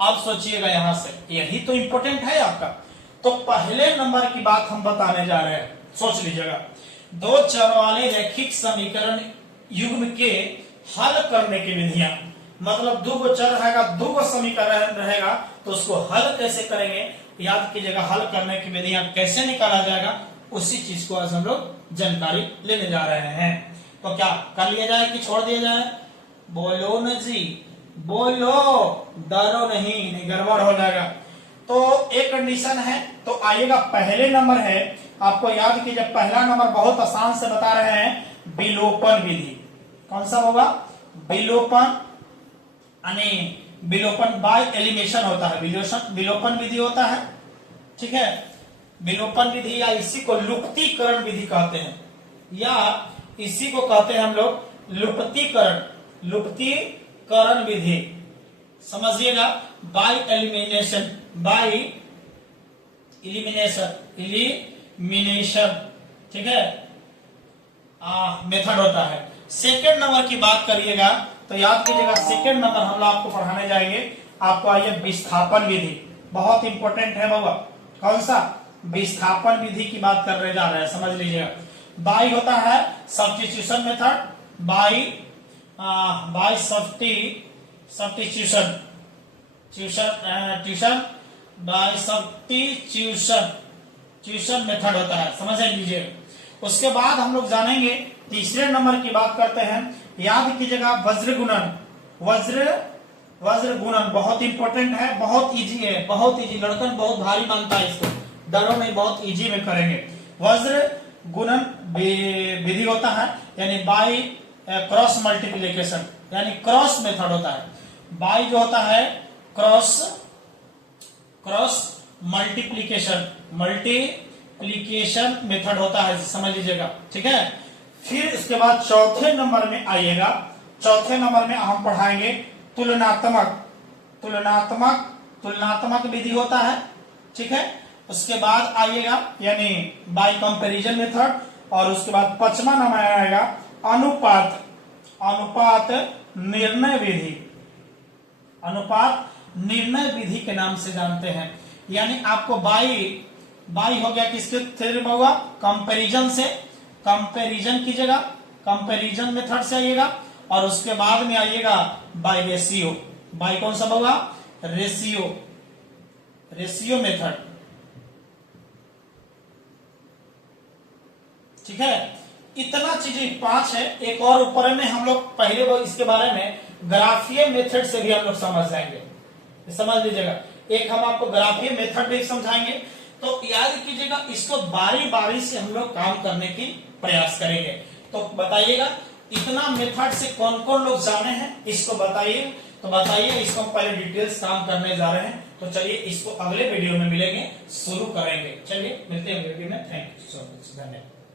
अब सोचिएगा यहां से, यही तो इंपॉर्टेंट है आपका। तो पहले नंबर की बात हम बताने जा रहे हैं, सोच लीजिएगा। दो चर वाले रैखिक समीकरण युग्म के हल करने की विधियां, मतलब दो चर रहेगा, दो समीकरण रहेगा, तो उसको हल कैसे करेंगे, याद कीजिएगा। हल करने की विधियां कैसे निकाला जाएगा, उसी चीज को आज हम लोग जानकारी लेने जा रहे हैं। तो क्या कर लिया जाए कि छोड़ दिया जाए? बोलो न जी, बोलो, डरो नहीं गड़बड़ हो जाएगा। तो एक कंडीशन है, तो आइएगा पहले नंबर है, आपको याद कीजिए पहला नंबर बहुत आसान से बता रहे हैं, विलोपन विधि। कौन सा होगा? विलोपन, यानी विलोपन बाय एलिमिनेशन होता है, विलोपन विधि होता है, ठीक है। विलोपन विधि या इसी को लुप्तीकरण विधि कहते हैं, या इसी को कहते हैं हम लोग लुप्तीकरण, लुप्तीकरण विधि, समझिएगा। बाय एलिमिनेशन, बाय एलिमिनेशन, ठीक है, मेथड होता है। सेकेंड नंबर की बात करिएगा तो याद कीजिएगा, सेकेंड नंबर हम लोग आपको पढ़ाने जाएंगे, आपको आइए विस्थापन विधि, बहुत इंपॉर्टेंट है बाबा। कौन सा? विस्थापन विधि की बात करने जा रहे हैं, समझ लीजिएगा। बाई होता है substitution method, by substitution, by substitution method होता है, समझ लीजिए। उसके बाद हम लोग जानेंगे, तीसरे नंबर की बात करते हैं, याद कीजिएगा वज्र गुणन, वज्र गुणन बहुत इंपॉर्टेंट है, बहुत इजी है, बहुत इजी, लड़कन बहुत भारी मानता है इसको, डरो नहीं, बहुत इजी में करेंगे। वज्र गुणन विधि होता है, यानी बाई क्रॉस मल्टीप्लीकेशन, यानी क्रॉस मेथड होता है। बाई जो होता है क्रॉस मल्टीप्लीकेशन मेथड होता है, समझ लीजिएगा, ठीक है। फिर इसके बाद चौथे नंबर में आइएगा, चौथे नंबर में हम पढ़ाएंगे तुलनात्मक विधि होता है, ठीक है। उसके बाद आइएगा यानी बाय कंपैरिजन मेथड, और उसके बाद पांचवा नंबर आएगा अनुपात निर्णय विधि के नाम से जानते हैं। यानी आपको बाई हो गया किसके थ्योरी में होगा? कंपैरिजन से, कंपैरिजन कीजिएगा, कंपैरिजन मेथड से आइएगा, और उसके बाद में आइएगा बाय रेशियो, बाय कौन सा होगा? रेशियो मेथड, ठीक है। इतना चीजें 5 है। एक और ऊपर में हम लोग पहले इसके बारे में ग्राफीय मेथड से भी हम लोग समझ जाएंगे, समझ लीजिएगा। एक हम आपको ग्राफीय मेथड भी समझाएंगे, तो याद कीजिएगा, इसको बारी बारी से हम लोग काम करने की प्रयास करेंगे। तो बताइएगा इतना मेथड से कौन कौन लोग जाने हैं, इसको बताइए। तो बताइए, इसको हम पहले डिटेल्स काम करने जा रहे हैं, तो चलिए इसको अगले वीडियो में मिलेंगे, शुरू करेंगे। चलिए मिलते हैं वीडियो में। थैंक यू सो मच, धन्यवाद।